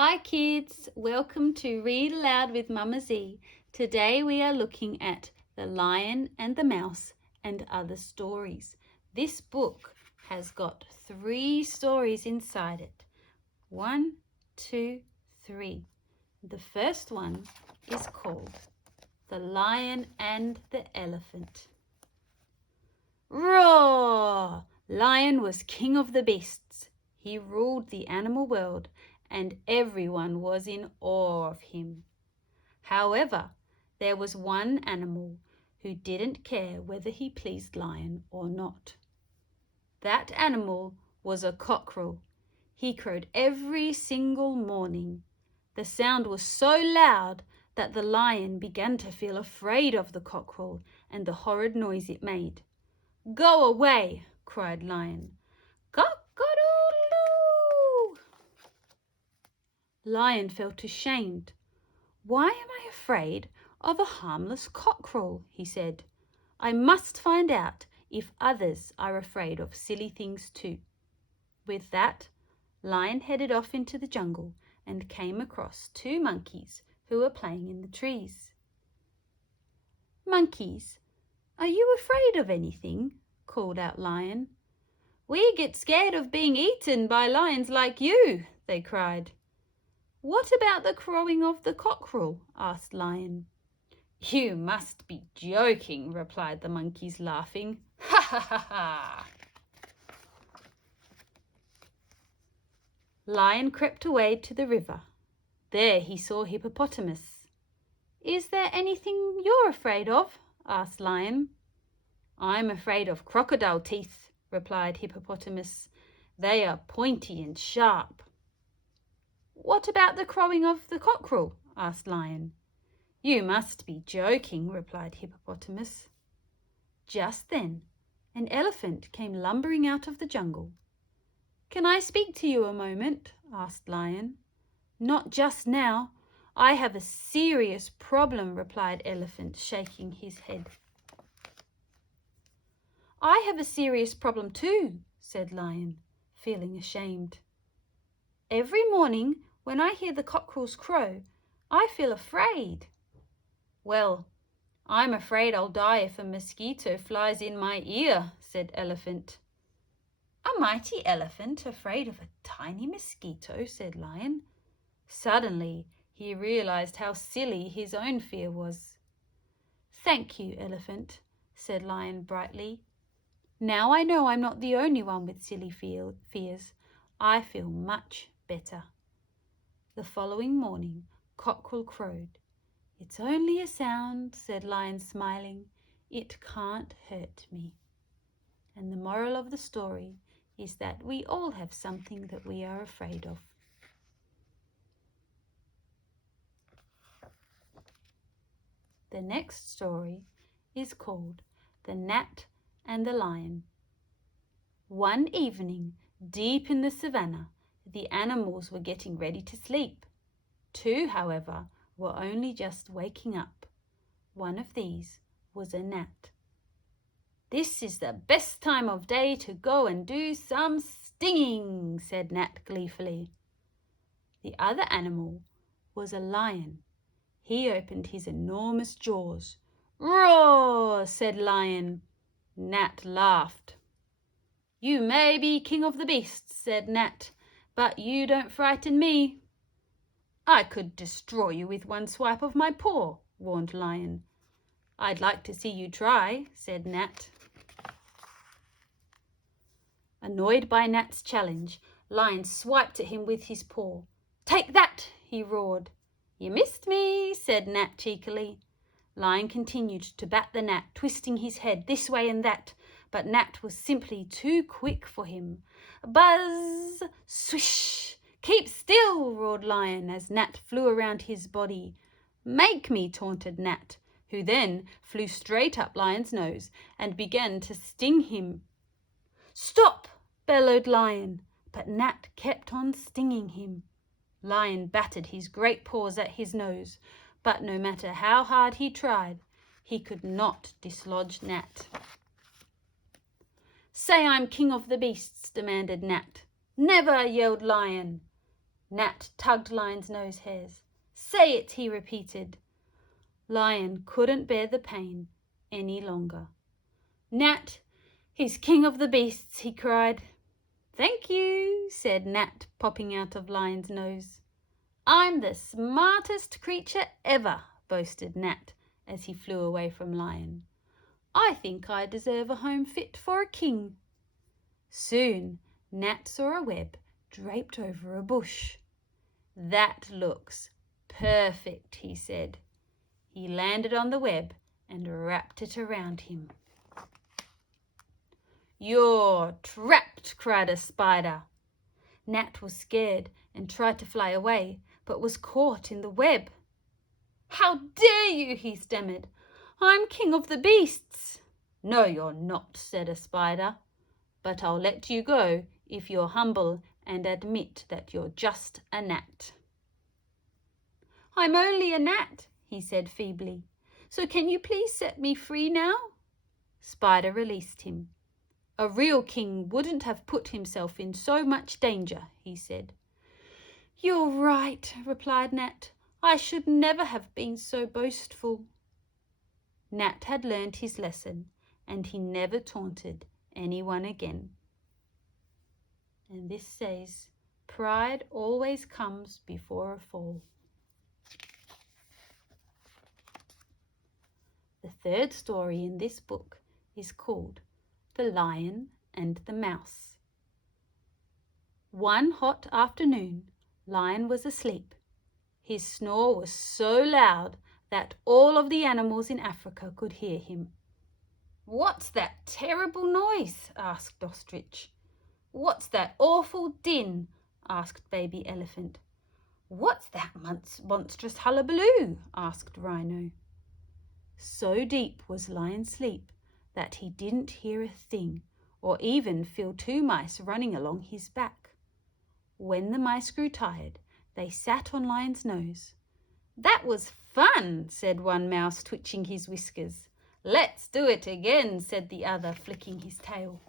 Hi kids, welcome to Read Aloud with Mama Z. Today we are looking at The Lion and the Mouse and Other Stories. This book has got 3 stories inside it. 1, 2, 3. The first one is called The Lion and the Elephant. Roar! Lion was king of the beasts. He ruled the animal world and everyone was in awe of him. However, there was one animal who didn't care whether he pleased Lion or not. That animal was a cockerel. He crowed every single morning. The sound was so loud that the Lion began to feel afraid of the cockerel and the horrid noise it made. "Go away!" cried Lion. "Cock-a-doodle-doo!" Lion felt ashamed. "Why am I afraid of a harmless cockerel?" he said. "I must find out if others are afraid of silly things too." With that, Lion headed off into the jungle and came across 2 monkeys who were playing in the trees. "Monkeys, are you afraid of anything?" called out Lion. "We get scared of being eaten by lions like you," they cried. "What about the crowing of the cockerel?" asked Lion. "You must be joking," replied the monkeys, laughing. "Ha ha ha ha!" Lion crept away to the river. There he saw Hippopotamus. "Is there anything you're afraid of?" asked Lion. "I'm afraid of crocodile teeth," replied Hippopotamus. "They are pointy and sharp." "What about the crowing of the cockerel?" asked Lion. "You must be joking," replied Hippopotamus. Just then, an elephant came lumbering out of the jungle. "Can I speak to you a moment?" asked Lion. "Not just now. I have a serious problem," replied Elephant, shaking his head. "I have a serious problem too," said Lion, feeling ashamed. "Every morning when I hear the cockerels crow, I feel afraid." "Well, I'm afraid I'll die if a mosquito flies in my ear," said Elephant. "A mighty elephant afraid of a tiny mosquito," said Lion. Suddenly he realized how silly his own fear was. "Thank you, Elephant," said Lion brightly. "Now I know I'm not the only one with silly fears. I feel much better." The following morning, Cockerel crowed. "It's only a sound," said Lion, smiling. "It can't hurt me." And the moral of the story is that we all have something that we are afraid of. The next story is called The Gnat and the Lion. One evening, deep in the savannah, the animals were getting ready to sleep. 2, however, were only just waking up. One of these was a gnat. "This is the best time of day to go and do some stinging," said Gnat gleefully. The other animal was a lion. He opened his enormous jaws. "Roar!" said Lion. Gnat laughed. "You may be king of the beasts," said Gnat, "but you don't frighten me." "I could destroy you with one swipe of my paw," warned Lion. "I'd like to see you try," said Gnat. Annoyed by Gnat's challenge, Lion swiped at him with his paw. "Take that!" he roared. "You missed me," said Gnat cheekily. Lion continued to bat the gnat, twisting his head this way and that, but Gnat was simply too quick for him. "Buzz! Swish! Keep still!" roared Lion as Gnat flew around his body. "Make me!" taunted Gnat, who then flew straight up Lion's nose and began to sting him. "Stop!" bellowed Lion, but Gnat kept on stinging him. Lion battered his great paws at his nose, but no matter how hard he tried, he could not dislodge Gnat. "Say I'm king of the beasts," demanded Gnat. "Never!" yelled Lion. Gnat tugged Lion's nose hairs. "Say it," he repeated. Lion couldn't bear the pain any longer. "Gnat, he's king of the beasts," he cried. "Thank you," said Gnat, popping out of Lion's nose. "I'm the smartest creature ever," boasted Gnat as he flew away from Lion. "I think I deserve a home fit for a king." Soon Gnat saw a web draped over a bush. "That looks perfect," he said. He landed on the web and wrapped it around him. "You're trapped," cried a spider. Gnat was scared and tried to fly away, but was caught in the web. "How dare you!" he stammered. "I'm king of the beasts." "No, you're not," said a spider. "But I'll let you go if you're humble and admit that you're just a gnat." "I'm only a gnat," he said feebly. "So can you please set me free now?" Spider released him. "A real king wouldn't have put himself in so much danger," he said. "You're right," replied Gnat. "I should never have been so boastful." Gnat had learned his lesson, and he never taunted anyone again. And this says, pride always comes before a fall. The third story in this book is called The Lion and the Mouse. One hot afternoon, Lion was asleep. His snore was so loud that all of the animals in Africa could hear him. "What's that terrible noise?" asked Ostrich. "What's that awful din?" asked Baby Elephant. "What's that monstrous hullabaloo?" asked Rhino. So deep was Lion's sleep that he didn't hear a thing or even feel 2 mice running along his back. When the mice grew tired, they sat on Lion's nose. "That was fun," said one mouse, twitching his whiskers. "Let's do it again," said the other, flicking his tail.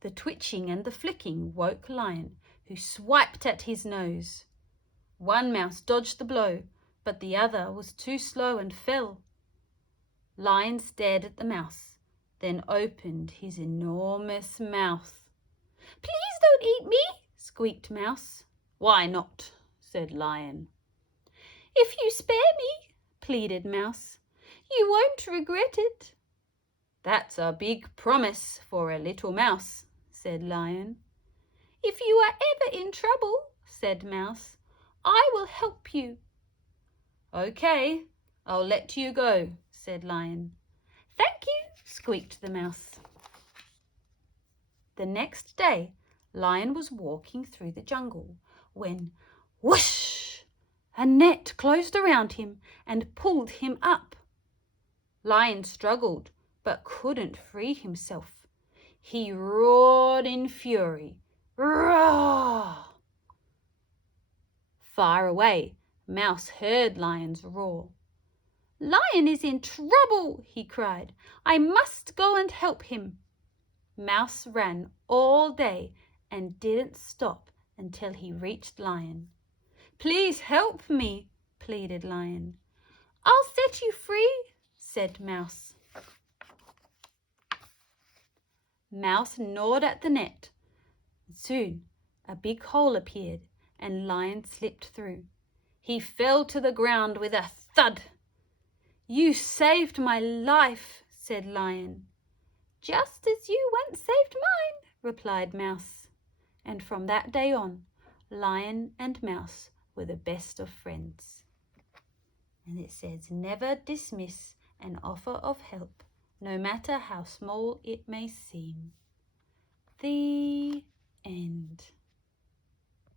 The twitching and the flicking woke Lion, who swiped at his nose. One mouse dodged the blow, but the other was too slow and fell. Lion stared at the mouse, then opened his enormous mouth. "Please don't eat me," squeaked Mouse. "Why not?" said Lion. "If you spare me," pleaded Mouse, "you won't regret it." "That's a big promise for a little mouse," said Lion. "If you are ever in trouble," said Mouse, "I will help you." "Okay, I'll let you go," said Lion. "Thank you," squeaked the mouse. The next day, Lion was walking through the jungle when, whoosh! A net closed around him and pulled him up. Lion struggled but couldn't free himself. He roared in fury. Roar! Far away, Mouse heard Lion's roar. "Lion is in trouble," he cried. "I must go and help him." Mouse ran all day and didn't stop until he reached Lion. "Please help me," pleaded Lion. "I'll set you free," said Mouse. Mouse gnawed at the net. Soon a big hole appeared and Lion slipped through. He fell to the ground with a thud. "You saved my life," said Lion. "Just as you once saved mine," replied Mouse. And from that day on, Lion and Mouse were the best of friends. And it says, never dismiss an offer of help, no matter how small it may seem. The end.